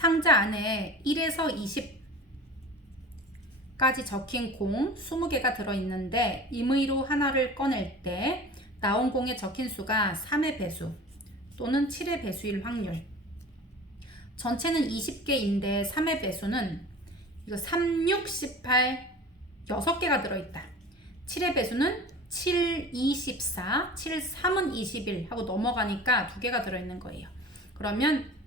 상자 안에 1에서 20까지 적힌 공 20개가 들어있는데 임의로 하나를 꺼낼 때 나온 공에 적힌 수가 3의 배수 또는 7의 배수일 확률. 전체는 20개인데 3의 배수는 이거 3, 6, 18 6개가 들어있다. 7의 배수는 7, 2, 14, 7, 3은 21 하고 넘어가니까 2개가 들어있는 거예요. 그러면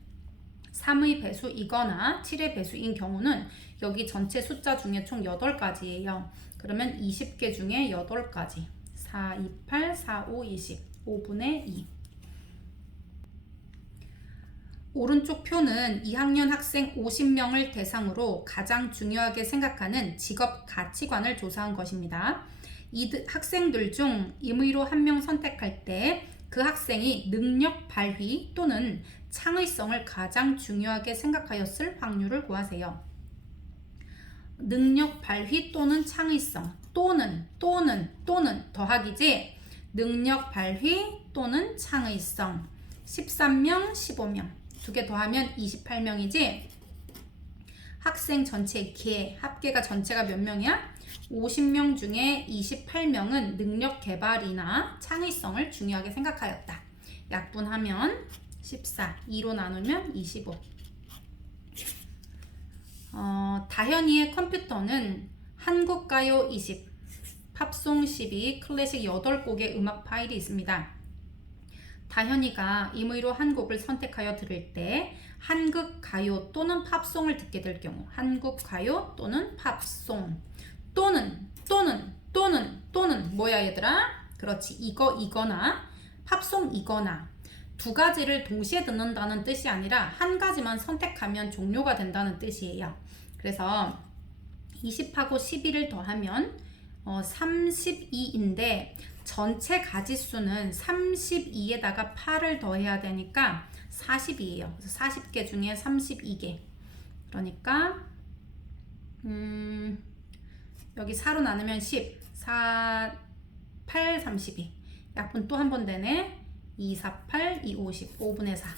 3의 배수이거나 7의 배수인 경우는 여기 전체 숫자 중에 총 8가지예요. 그러면 20개 중에 8가지. 4, 2, 8, 4, 5, 20. 5분의 2. 오른쪽 표는 2학년 학생 50명을 대상으로 가장 중요하게 생각하는 직업 가치관을 조사한 것입니다. 이 학생들 중 임의로 한 명 선택할 때 그 학생이 능력 발휘 또는 창의성을 가장 중요하게 생각하였을 확률을 구하세요. 능력 발휘 또는 창의성 또는 더하기지 능력 발휘 또는 창의성 13명, 15명 2개 더하면 28명이지 학생 전체 합계가 전체가 몇 명이야? 50명 중에 28명은 능력 개발이나 창의성을 중요하게 생각하였다. 약분하면 14, 2로 나누면 25. 다현이의 컴퓨터는 한국가요 20, 팝송 12, 클래식 8곡의 음악 파일이 있습니다. 다현이가 임의로 한 곡을 선택하여 들을 때 한국 가요 또는 팝송을 듣게 될 경우 한국 가요 또는 팝송 또는 뭐야 얘들아? 그렇지 이거나 팝송이거나 두 가지를 동시에 듣는다는 뜻이 아니라 한 가지만 선택하면 종료가 된다는 뜻이에요. 그래서 20하고 11을 더하면 32인데 전체 가지수는 32에다가 8을 더해야 되니까 40이에요. 그래서 40개 중에 32개. 그러니까 여기 4로 나누면 10, 4, 8, 32. 약분 또 한 번 되네. 2, 4, 8, 2, 50, 5분의 4.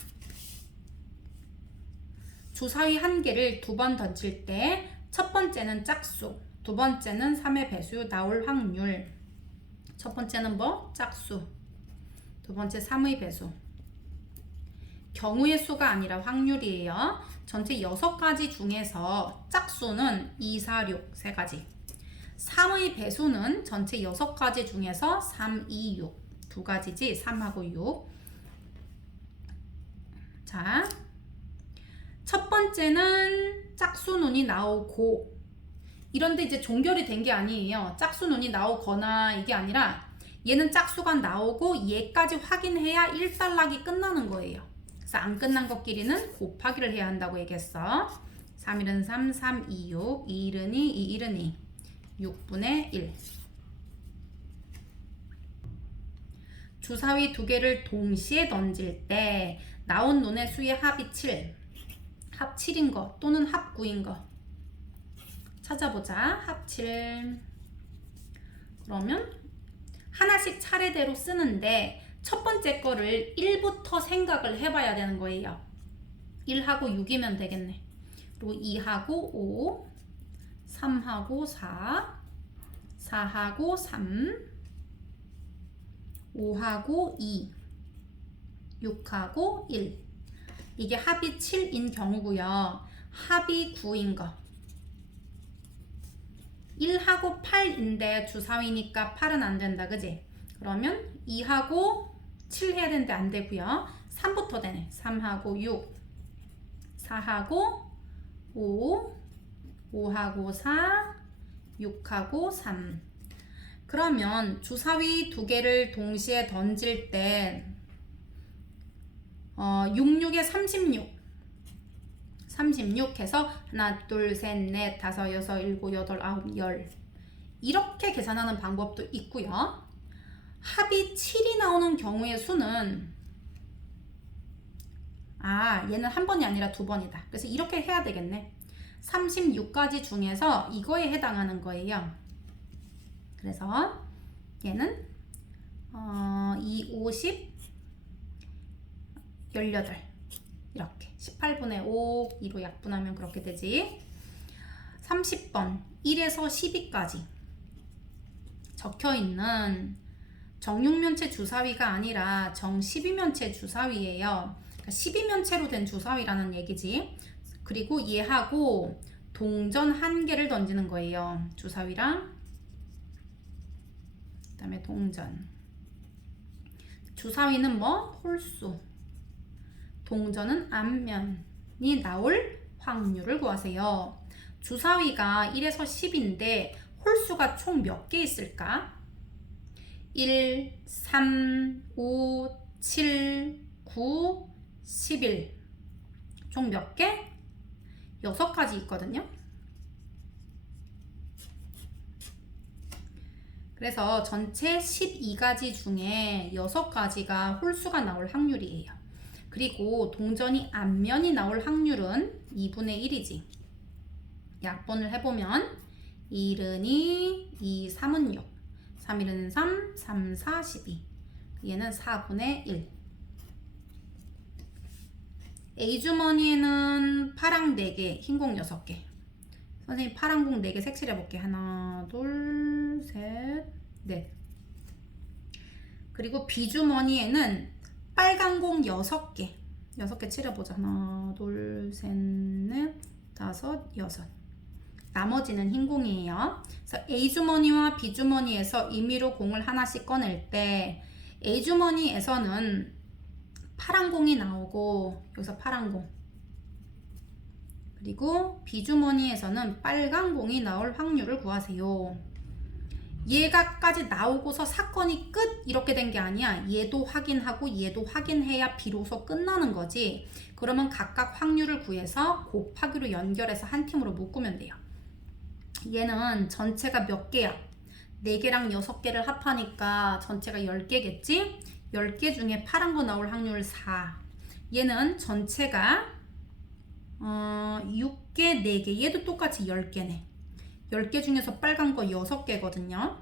주사위 한 개를 2번 던질 때 첫 번째는 짝수, 두 번째는 3의 배수 나올 확률. 첫 번째는 뭐? 짝수. 두 번째 3의 배수. 경우의 수가 아니라 확률이에요. 전체 6가지 중에서 짝수는 2, 4, 6 3가지. 3의 배수는 전체 6가지 중에서 3, 2, 6 2가지지. 3하고 6. 자, 첫 번째는 짝수눈이 나오고 이런데 이제 종결이 된 게 아니에요. 짝수눈이 나오거나 이게 아니라 얘는 짝수가 나오고 얘까지 확인해야 1단락이 끝나는 거예요. 그래서 안 끝난 것끼리는 곱하기를 해야 한다고 얘기했어. 3일은 3, 3, 2, 6, 2일은 2, 2일은 2. 6분의 1. 주사위 2개를 동시에 던질 때 나온 눈의 수의 합이 7. 합 7인 거 또는 합 9인 거 찾아보자. 합 7. 그러면 하나씩 차례대로 쓰는데 첫 번째 거를 1부터 생각을 해봐야 되는 거예요. 1하고 6이면 되겠네. 그리고 2하고 5, 3하고 4, 4하고 3, 5하고 2, 6하고 1. 이게 합이 7인 경우고요. 합이 9인 거. 1하고 8인데 주사위니까 8은 안 된다. 그지? 그러면 2하고 7 해야 되는데 안 되고요. 3부터 되네. 3하고 6, 4하고 5, 5하고 4, 6하고 3. 그러면 주사위 2개를 동시에 던질 때 6, 6에 36 해서 하나, 둘, 셋, 넷, 다섯, 여섯, 일곱, 여덟, 아홉, 열 이렇게 계산하는 방법도 있고요. 합이 7이 나오는 경우의 수는 얘는 한 번이 아니라 2번이다. 그래서 이렇게 해야 되겠네. 36가지 중에서 이거에 해당하는 거예요. 그래서 얘는 2, 50, 18 이렇게 18분의 5, 2로 약분하면 그렇게 되지. 30번 1에서 12까지 적혀있는 정6면체 주사위가 아니라 정12면체 주사위예요. 그러니까 12면체로 된 주사위라는 얘기지. 그리고 얘하고 동전 한 개를 던지는 거예요. 주사위랑 그 다음에 동전. 주사위는 뭐? 홀수. 동전은 앞면이 나올 확률을 구하세요. 주사위가 1에서 10인데 홀수가 총 몇 개 있을까? 1, 3, 5, 7, 9, 11. 총 몇 개? 6가지 있거든요. 그래서 전체 12가지 중에 6가지가 홀수가 나올 확률이에요. 그리고 동전이 앞면이 나올 확률은 2분의 1이지. 약분을 해보면 1은 2, 2, 3은 6, 3, 1은 3, 3, 4, 12. 얘는 4분의 1. A주머니에는 파랑 4개, 흰공 6개. 선생님 파랑 공 4개 색칠해볼게. 하나, 둘, 셋, 넷. 그리고 B주머니에는 빨간 공 6개. 6개 칠해보자. 하나, 둘, 셋, 넷, 다섯, 여섯. 나머지는 흰 공이에요. 그래서 A주머니와 B주머니에서 임의로 공을 하나씩 꺼낼 때 A주머니에서는 파란 공이 나오고 여기서 파란 공, 그리고 B주머니에서는 빨간 공이 나올 확률을 구하세요. 얘가까지 나오고서 사건이 끝 이렇게 된 게 아니야. 얘도 확인하고 얘도 확인해야 비로소 끝나는 거지. 그러면 각각 확률을 구해서 곱하기로 연결해서 한 팀으로 묶으면 돼요. 얘는 전체가 몇 개야? 4개랑 6개를 합하니까 전체가 10개겠지? 10개 중에 파란 거 나올 확률 4. 얘는 전체가 6개, 4개. 얘도 똑같이 10개네. 10개 중에서 빨간 거 6개거든요.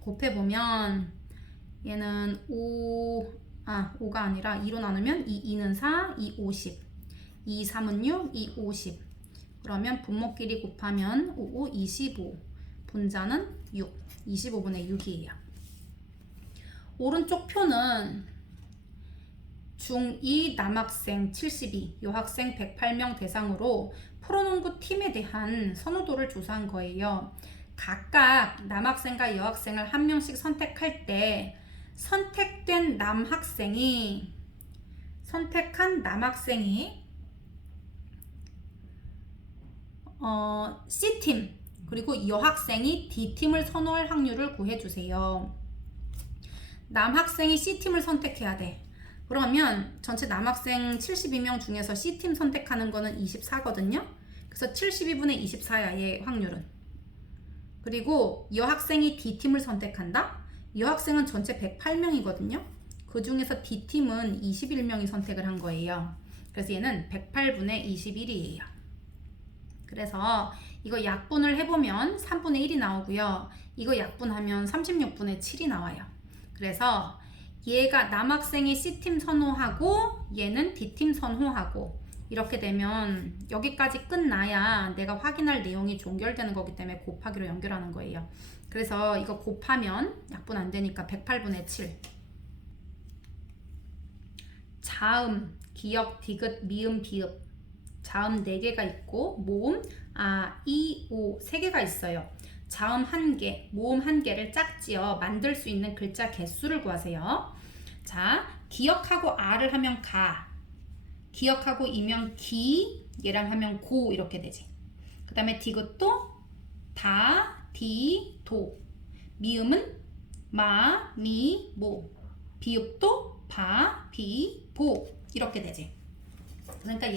곱해보면 얘는 5가 아니라 2로 나누면 2는 4, 2, 50. 2, 3은 6, 2, 50. 그러면 분모끼리 곱하면 5, 5, 25. 분자는 6. 25분의 6이에요. 오른쪽 표는 중2 남학생 72, 여학생 108명 대상으로 프로농구 팀에 대한 선호도를 조사한 거예요. 각각 남학생과 여학생을 한 명씩 선택할 때 선택한 남학생이 C팀, 그리고 여학생이 D팀을 선호할 확률을 구해주세요. 남학생이 C팀을 선택해야 돼. 그러면 전체 남학생 72명 중에서 C팀 선택하는 거는 24거든요. 그래서 72분의 24야, 얘 확률은. 그리고 여학생이 D팀을 선택한다? 여학생은 전체 108명이거든요. 그 중에서 D팀은 21명이 선택을 한 거예요. 그래서 얘는 108분의 21이에요. 그래서 이거 약분을 해보면 3분의 1이 나오고요. 이거 약분하면 36분의 7이 나와요. 그래서 얘가 남학생이 C팀 선호하고 얘는 D팀 선호하고 이렇게 되면 여기까지 끝나야 내가 확인할 내용이 종결되는 거기 때문에 곱하기로 연결하는 거예요. 그래서 이거 곱하면 약분 안 되니까 108분의 7. 자음, 기역, 디귿, 미음, 비읍. 자음 4개가 있고 모음, 이, 오 3개가 있어요. 자음 1개, 모음 1개를 짝지어 만들 수 있는 글자 개수를 구하세요. 자, 기역하고 아를 하면 가, 기역하고 이면 기, 얘랑 하면 고 이렇게 되지. 그 다음에 디귿도 다, 디, 도. 미음은 마, 미, 모. 비읍도 바, 비, 보 이렇게 되지. 그러니까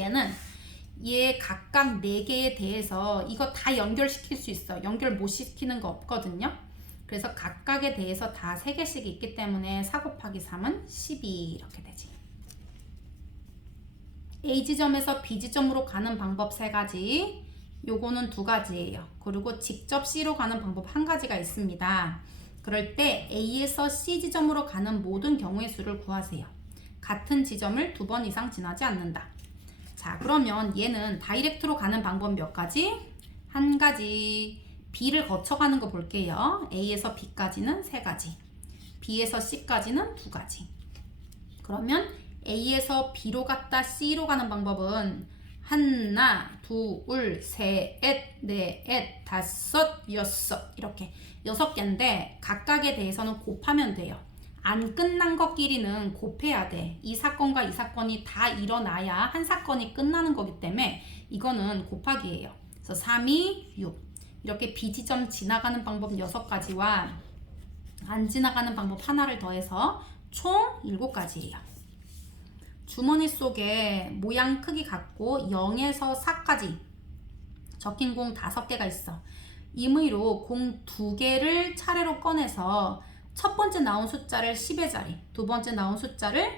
얘 각각 4개에 대해서 이거 다 연결시킬 수 있어. 연결 못 시키는 거 없거든요. 그래서 각각에 대해서 다 3개씩 있기 때문에 4 곱하기 3은 12 이렇게 되지. A지점에서 B지점으로 가는 방법 3가지. 요거는 2가지예요. 그리고 직접 C로 가는 방법 1가지가 있습니다. 그럴 때 A에서 C지점으로 가는 모든 경우의 수를 구하세요. 같은 지점을 2번 이상 지나지 않는다. 자, 그러면 얘는 다이렉트로 가는 방법 몇 가지? 한 가지. B를 거쳐가는 거 볼게요. A에서 B까지는 3가지. B에서 C까지는 2가지. 그러면 A에서 B로 갔다 C로 가는 방법은 하나, 둘, 셋, 넷, 다섯, 여섯 이렇게 6개인데 각각에 대해서는 곱하면 돼요. 안 끝난 것끼리는 곱해야 돼. 이 사건과 이 사건이 다 일어나야 한 사건이 끝나는 거기 때문에 이거는 곱하기예요. 그래서 3, 2, 6 이렇게 B 지점 지나가는 방법 6가지와 안 지나가는 방법 하나를 더해서 총 7가지예요. 주머니 속에 모양 크기 같고 0에서 4까지 적힌 공 5개가 있어. 임의로 공 2개를 차례로 꺼내서 첫 번째 나온 숫자를 10의 자리, 두 번째 나온 숫자를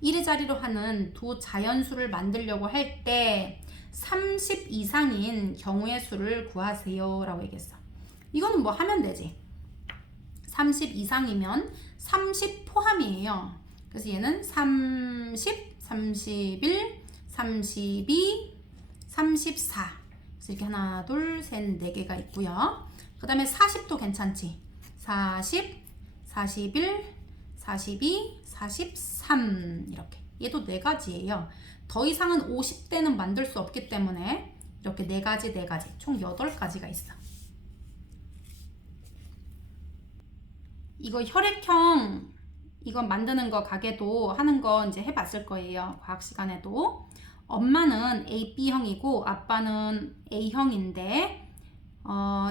1의 자리로 하는 두 자연수를 만들려고 할 때 30 이상인 경우의 수를 구하세요 라고 얘기했어. 이거는 뭐 하면 되지. 30 이상이면 30 포함이에요. 그래서 얘는 30, 31, 32, 34 그래서 이렇게 하나, 둘, 셋, 4개가 있고요. 그 다음에 40도 괜찮지? 40, 41, 42, 43 이렇게 얘도 4가지예요. 더 이상은 50대는 만들 수 없기 때문에 이렇게 4가지, 4가지 총 8가지가 있어. 이거 혈액형 이거 만드는 거 가게도 하는 거 이제 해봤을 거예요. 과학 시간에도. 엄마는 AB형이고 아빠는 A형인데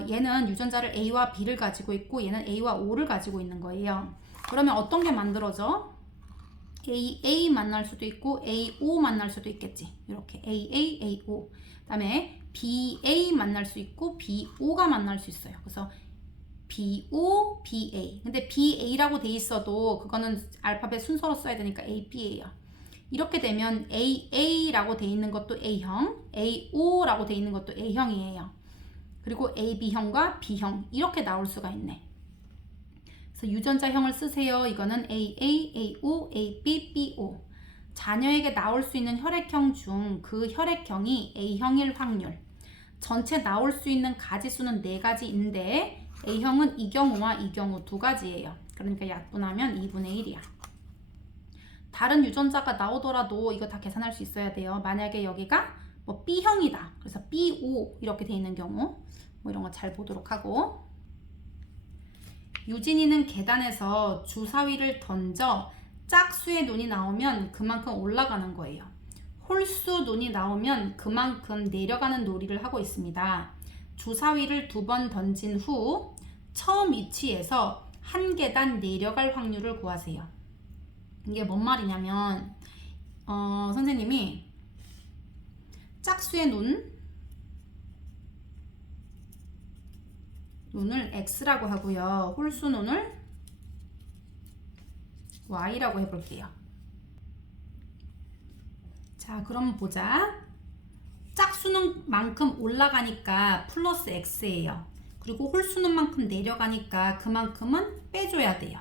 얘는 유전자를 A와 B를 가지고 있고 얘는 A와 O를 가지고 있는 거예요. 그러면 어떤 게 만들어져? AA 만날 수도 있고 AO 만날 수도 있겠지. 이렇게 AA, AO. 그 다음에 BA 만날 수 있고 BO가 만날 수 있어요. 그래서 BO, BA. 근데 BA라고 돼 있어도 그거는 알파벳 순서로 써야 되니까 AB예요. 이렇게 되면 AA라고 돼 있는 것도 A형, AO라고 돼 있는 것도 A형이에요. 그리고 AB형과 B형 이렇게 나올 수가 있네. 그래서 유전자형을 쓰세요. 이거는 AA, AO, AB, BO. 자녀에게 나올 수 있는 혈액형 중 그 혈액형이 A형일 확률. 전체 나올 수 있는 가지수는 4가지인데 A형은 이 경우와 이 경우 2가지예요. 그러니까 약분하면 2분의 1이야. 다른 유전자가 나오더라도 이거 다 계산할 수 있어야 돼요. 만약에 여기가 뭐 B형이다. 그래서 BO 이렇게 돼 있는 경우 뭐 이런 거 잘 보도록 하고 유진이는 계단에서 주사위를 던져 짝수의 눈이 나오면 그만큼 올라가는 거예요. 홀수 눈이 나오면 그만큼 내려가는 놀이를 하고 있습니다. 주사위를 2번 던진 후 처음 위치에서 한 계단 내려갈 확률을 구하세요. 이게 뭔 말이냐면 선생님이 짝수의 눈을 X라고 하고요. 홀수 눈을 Y라고 해볼게요. 자, 그럼 보자. 짝수는 만큼 올라가니까 플러스 X예요. 그리고 홀수는 만큼 내려가니까 그만큼은 빼줘야 돼요.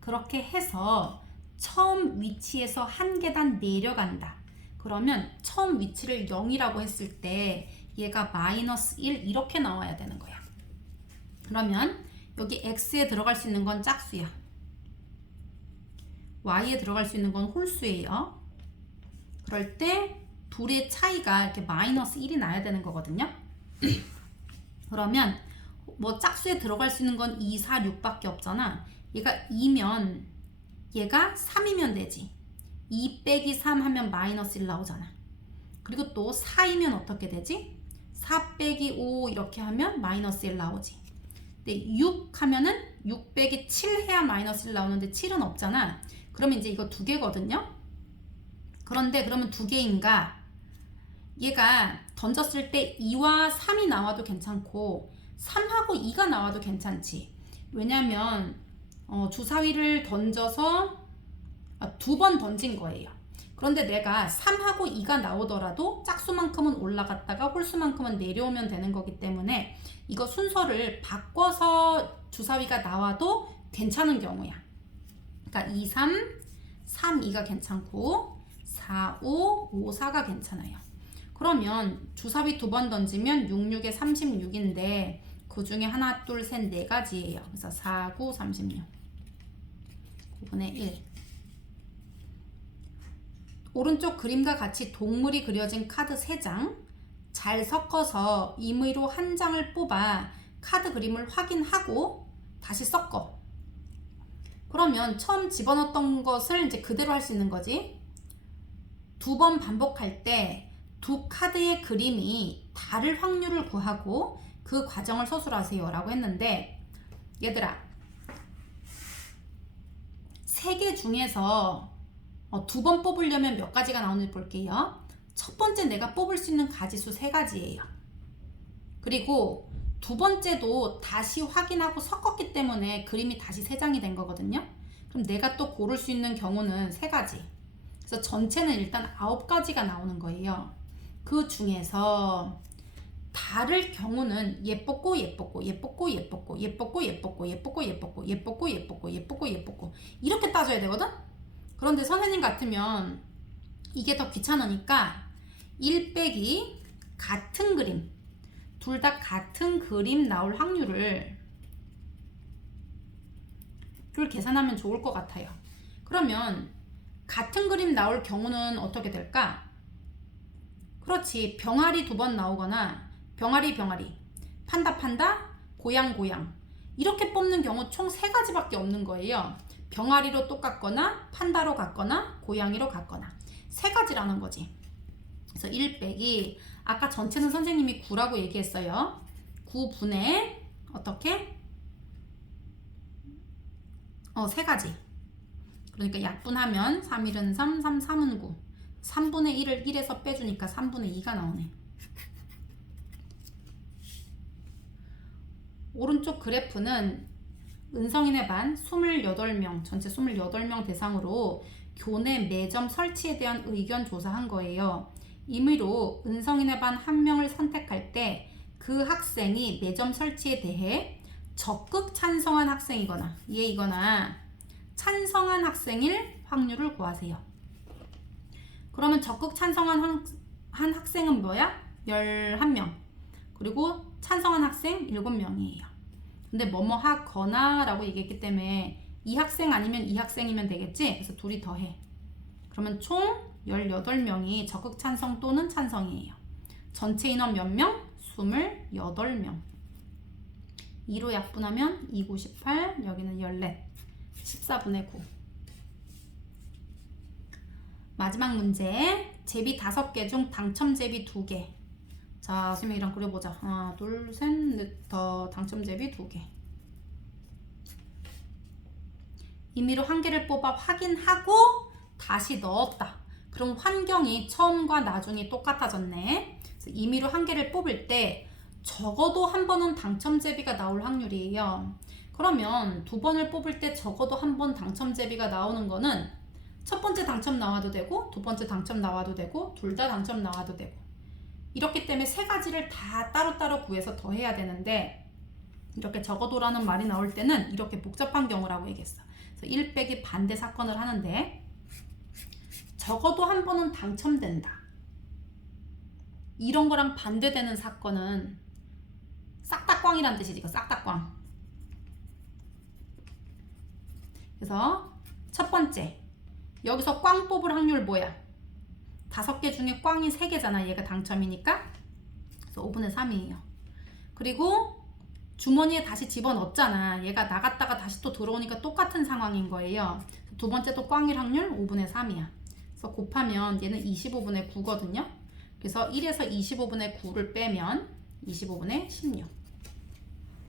그렇게 해서 처음 위치에서 한 계단 내려간다. 그러면 처음 위치를 0이라고 했을 때 얘가 마이너스 1 이렇게 나와야 되는 거야. 그러면 여기 X에 들어갈 수 있는 건 짝수야. Y에 들어갈 수 있는 건 홀수예요. 그럴 때 둘의 차이가 이렇게 마이너스 1이 나야 되는 거거든요. 그러면 뭐 짝수에 들어갈 수 있는 건 2, 4, 6밖에 없잖아. 얘가 2면 얘가 3이면 되지. 2 빼기 3 하면 마이너스 1 나오잖아. 그리고 또 4이면 어떻게 되지? 4 빼기 5 이렇게 하면 마이너스 1 나오지. 근데 6 하면은 6 빼기 7 해야 마이너스 1 나오는데 7은 없잖아. 그러면 이제 이거 2개거든요. 그런데 그러면 2개인가? 얘가 던졌을 때 2와 3이 나와도 괜찮고 3하고 2가 나와도 괜찮지. 왜냐면 주사위를 던져서 2번 던진 거예요. 그런데 내가 3하고 2가 나오더라도 짝수만큼은 올라갔다가 홀수만큼은 내려오면 되는 거기 때문에 이거 순서를 바꿔서 주사위가 나와도 괜찮은 경우야. 그러니까 2, 3, 3, 2가 괜찮고 4, 5, 5, 4가 괜찮아요. 그러면 주사위 2번 던지면 6, 6에 36인데 그 중에 하나, 둘, 셋, 네 가지예요. 그래서 4, 9, 36. 9분의 1. 오른쪽 그림과 같이 동물이 그려진 카드 3장. 잘 섞어서 임의로 한 장을 뽑아 카드 그림을 확인하고 다시 섞어. 그러면 처음 집어넣었던 것을 이제 그대로 할 수 있는 거지. 2번 반복할 때 두 카드의 그림이 다를 확률을 구하고 그 과정을 서술하세요 라고 했는데, 얘들아 3개 중에서 2번 뽑으려면 몇 가지가 나오는지 볼게요. 첫 번째 내가 뽑을 수 있는 가지수 3가지예요. 그리고 두 번째도 다시 확인하고 섞었기 때문에 그림이 다시 3장이 된 거거든요. 그럼 내가 또 고를 수 있는 경우는 3가지. 그래서 전체는 일단 9가지가 나오는 거예요. 그 중에서 다를 경우는 예뻤고 예뻤고 예뻤고 예뻤고 예뻤고 예뻤고 예뻤고 예뻤고 예뻤고 예뻤고 예뻤고 예뻤고 이렇게 따져야 되거든? 그런데 선생님 같으면 이게 더 귀찮으니까 1 빼기 같은 그림, 둘 다 같은 그림 나올 확률을 계산하면 좋을 것 같아요. 그러면 같은 그림 나올 경우는 어떻게 될까? 그렇지, 병아리 2번 나오거나 병아리 병아리, 판다 판다, 고양 고양 이렇게 뽑는 경우 총 3가지밖에 없는 거예요. 병아리로 똑같거나 판다로 같거나 고양이로 같거나 3가지라는 거지. 그래서 1 빼기 아까 전체는 선생님이 9라고 얘기했어요. 9분의 어떻게? 3가지. 그러니까 약분하면 3, 1은 3, 3, 3은 9. 3분의 1을 1에서 빼주니까 3분의 2가 나오네. 오른쪽 그래프는 은성인의 반 28명, 전체 28명 대상으로 교내 매점 설치에 대한 의견 조사한 거예요. 임의로 은성인의 반 1명을 선택할 때 그 학생이 매점 설치에 대해 적극 찬성한 학생이거나 예이거나 찬성한 학생일 확률을 구하세요. 그러면 적극 찬성한 한 학생은 뭐야? 11명. 그리고 찬성한 학생 7명이에요. 근데 뭐뭐 하거나 라고 얘기했기 때문에 이 학생 아니면 이 학생이면 되겠지? 그래서 둘이 더해. 그러면 총 18명이 적극 찬성 또는 찬성이에요. 전체 인원 몇 명? 28명. 2로 약분하면 2, 9, 18, 여기는 14. 14분의 9. 마지막 문제. 제비 5개 중 당첨 제비 2개. 자, 선생님 이랑 그려보자. 하나, 둘, 셋, 넷, 더 당첨 제비 2개. 임의로 1개를 뽑아 확인하고 다시 넣었다. 그럼 환경이 처음과 나중이 똑같아졌네. 그래서 임의로 1개를 뽑을 때 적어도 한 번은 당첨 제비가 나올 확률이에요. 그러면 2번을 뽑을 때 적어도 한 번 당첨 제비가 나오는 거는 첫 번째 당첨 나와도 되고 두 번째 당첨 나와도 되고 둘 다 당첨 나와도 되고 이렇기 때문에 3가지를 다 따로따로 구해서 더해야 되는데 이렇게 적어도라는 말이 나올 때는 이렇게 복잡한 경우라고 얘기했어. 그래서 1 빼기 반대 사건을 하는데 적어도 한 번은 당첨된다. 이런 거랑 반대되는 사건은 싹 다 꽝이란 뜻이지. 이거 싹 다 꽝. 그래서 첫 번째 여기서 꽝 뽑을 확률 뭐야? 5개 중에 꽝이 3개잖아. 얘가 당첨이니까. 그래서 5분의 3이에요. 그리고 주머니에 다시 집어넣었잖아. 얘가 나갔다가 다시 또 들어오니까 똑같은 상황인 거예요. 두 번째도 꽝일 확률 5분의 3이야. 그래서 곱하면 얘는 25분의 9거든요. 그래서 1에서 25분의 9를 빼면 25분의 16.